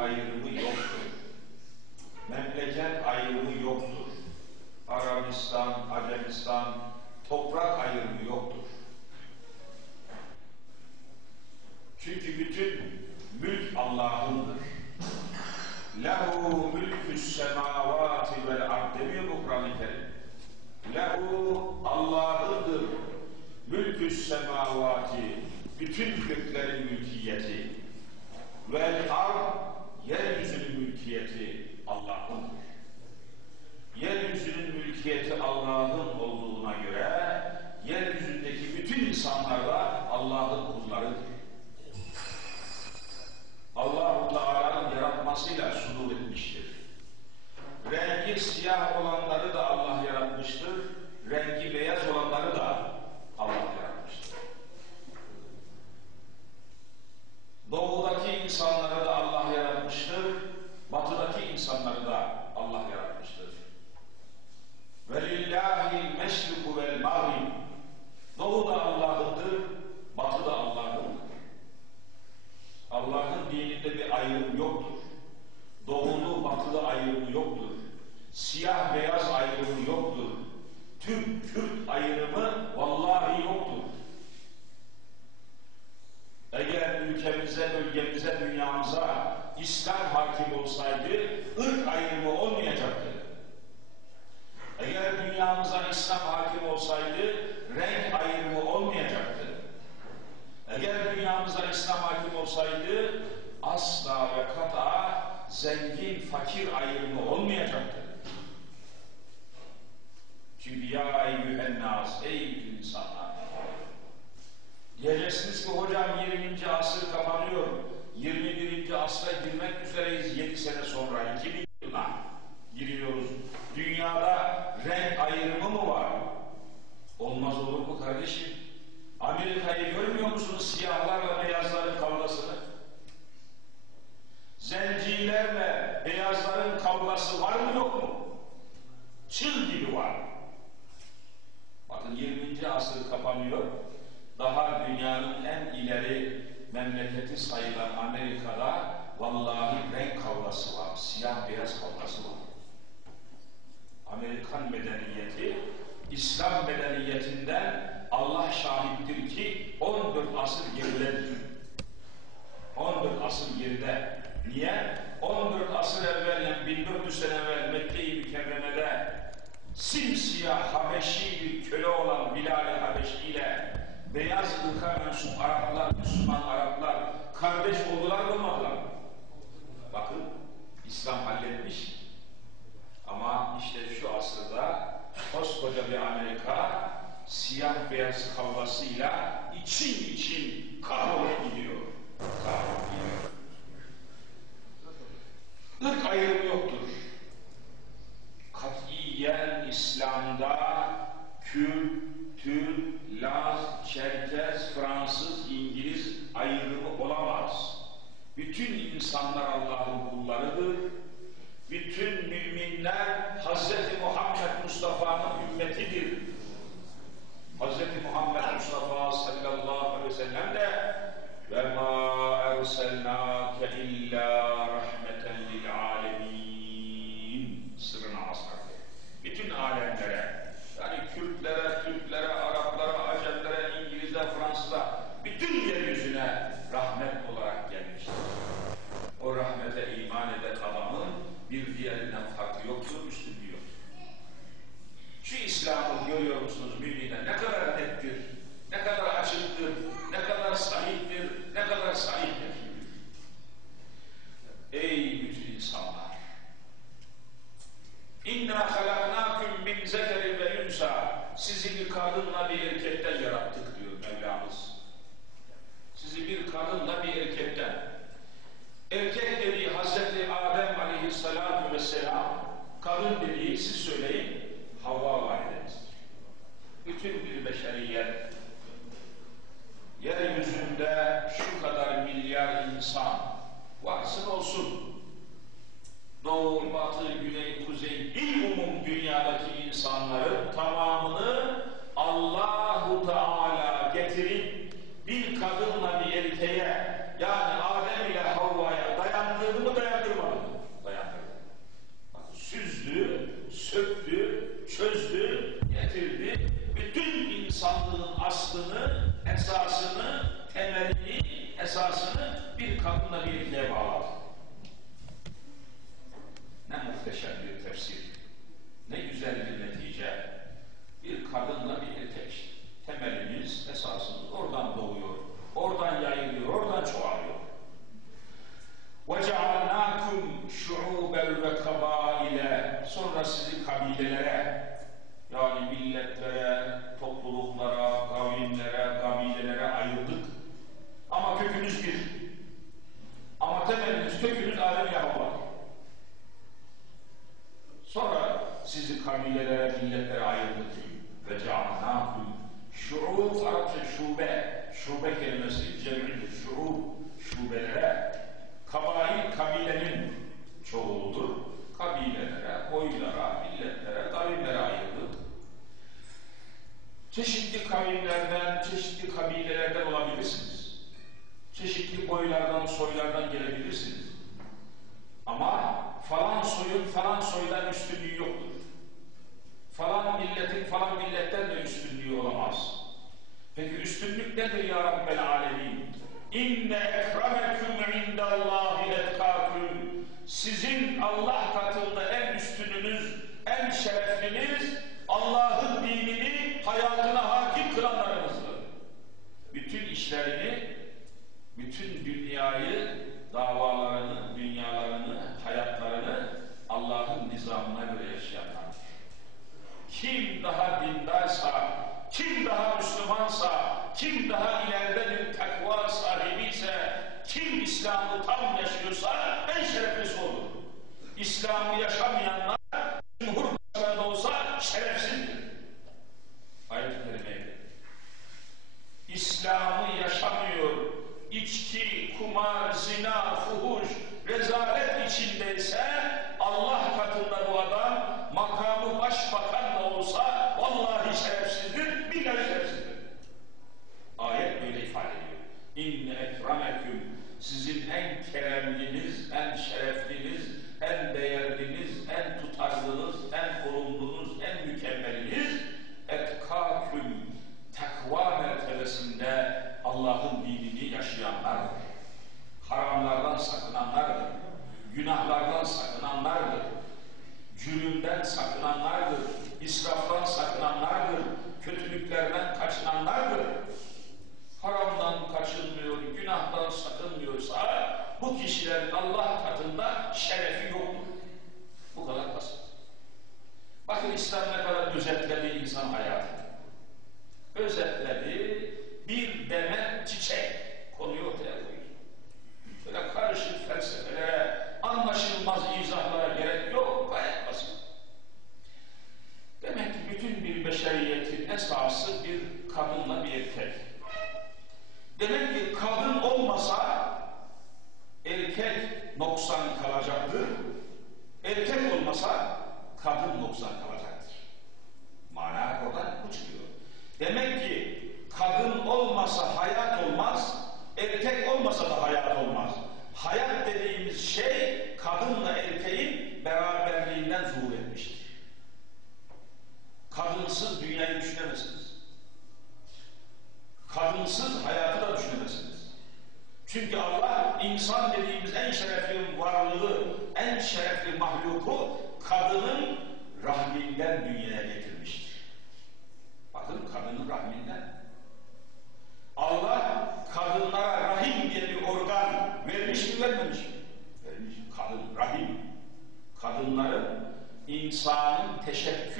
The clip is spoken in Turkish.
Ayrımı yoktur. Memleket ayrımı yoktur. Arabistan, Acemistan, toprak ayrımı yoktur. Çünkü bütün mülk Allah'ındır. Lehu mülkü's semavati vel ard demiyor mu Kur'an-ı Kerim? Lehu Allah'ındır. Mülkü's semavati bütün göklerin mülkiyeti vel ard yeryüzünün mülkiyeti Allah'ındır. Yeryüzünün mülkiyeti Allah'ın olduğuna göre yeryüzündeki bütün insanlar da Allah'ın kullarıdır. Allahu Teala'nın yaratmasıyla sudur etmiştir. Rengi siyah olanları da Allah yaratmıştır. Rengi beyaz olanları da Allah yaratmıştır. Doğudaki insanları da Allah yaratmıştır. Batıdaki insanları da Allah yaratmıştır. Velillahil meşriku vel mağrib. Doğu da Allah'ındır, batı da Allah'ındır. Allah'ın dininde bir ayrım yoktur. Doğulu batılı ayrımı yoktur. Siyah beyaz ayrımı yoktur. Türk Kürt ayrımı vallahi yoktur. Eğer ülkemize, bölgemize, dünyamıza İslam hakim olsaydı ırk ayrımı olmayacaktı. Eğer dünyamıza İslam hakim olsaydı renk ayrımı olmayacaktı. Eğer dünyamıza İslam hakim olsaydı asla ve kata zengin fakir ayrımı olmayacaktı. Dünyanın en ileri memleketi sayılan Amerika'da vallahi renk kavgası var. Siyah beyaz kavgası var. Amerikan medeniyeti İslam medeniyetinden Allah şahittir ki 14 asır geridedir. 14 asır geride. Niye? 14 asır evvel yani 1400 sene evvel Mekke-i Mükerreme'de simsiyah Habeşi bir beyaz ırka mensup Araplar, Müslüman Araplar kardeş oldular mı olmadılar Bakın İslam halletmiş. Ama işte şu asırda koskoca bir Amerika siyah beyaz kavgasıyla için için kahrolup gidiyor. Kahrolup gidiyor. Irk ayrımı yoktur. Katiyen İslam'da Kürt, Türk, Laz, Çerkez, Fransız, İngiliz ayrımı olamaz. Bütün insanlar Allah'ın kullarıdır. Bütün müminler Hz. Muhammed Mustafa'nın ümmetidir. Hz. Muhammed siz söyleyin. Havva esasını bir kadınla bir erkeğe bağladı. Ne muhteşem bir tefsir. Ne güzel bir netice. Bir kadınla bir erkek. Temelimiz, esasımız oradan doğuyor. Oradan yayılıyor, oradan çoğalıyor. وَجَعَلْنَاكُمْ شُعُوبًا وَكَبَائِلَ Sonra sizi kabilelere, sizi kabilelere, milletlere ayırdık. Ve cealnâkum şu'ub, Arapça şube, şube kelimesi cem'idir. Şu'ub, şubelere, kabail kabilenin çoğuludur. Kabilelere, boylara, milletlere, kavimlere ayırdık. Çeşitli kavimlerden, çeşitli kabilelerden olabilirsiniz. Çeşitli boylardan, soylardan gelebilirsiniz. Ama falan soyun falan soydan üstünlüğü yoktur. Falan milletin falan milletten de üstünlüğü olamaz. Peki üstünlük nedir ya Rabbel Alemin? İnne ekrameküm indallahi etkâküm. Sizin Allah katında en üstününüz, en şerefliniz, Allah'ın dinini hayatına hakim kılanlarınızdır. Bütün işlerini, bütün dünyayı, davalarını, Kim daha dindarsa, kim daha Müslümansa, kim daha ileride bir takva sahibiyse, kim İslam'ı tam yaşıyorsa en şereflisi olur. İslam'ı yaşamayanlar mertebesinde Allah'ın dinini yaşayanlardır. Haramlardan sakınanlardır. Günahlardan sakınanlardır. Cürümden sakınanlardır. israftan sakınanlardır. Kötülüklerden kaçınanlardır. Haramdan kaçınmıyor, günahdan sakınmıyorsa bu kişilerin Allah katında şerefi yoktur. Bu kadar basit. Bakın İslam ne kadar özetledi insan hayatını. Özetledi, bir demet çiçek konuyu ortaya koyuyor. Böyle karışık felsefelere, anlaşılmaz izahlara gerek yok, gayet basit. Demek ki bütün bir beşeriyetin esası bir kadınla bir erkek. Demek ki kadın olmasa erkek noksan kalacaktır. Olmasa kadın noksan kalacaktır. Mana oradan bu çıkıyor. Demek ki kadın olmasa hayat olmaz, erkek olmasa da hayat olmaz. Hayat dediğimiz şey kadınla erkeğin beraberliğinden zuhur etmiştir. Kadınsız dünyayı düşünemezsiniz. Kadınsız hayatı da düşünemezsiniz. Çünkü Allah insan dediğimiz en şerefli varlığı, en şerefli mahluku kadının rahminden dünyaya getirmiştir. Bakın kadının rahminden. Allah kadınlara rahim diye bir organ vermiş mi vermemiş mi? Vermiş. Kadın rahim. Kadınların insanın organına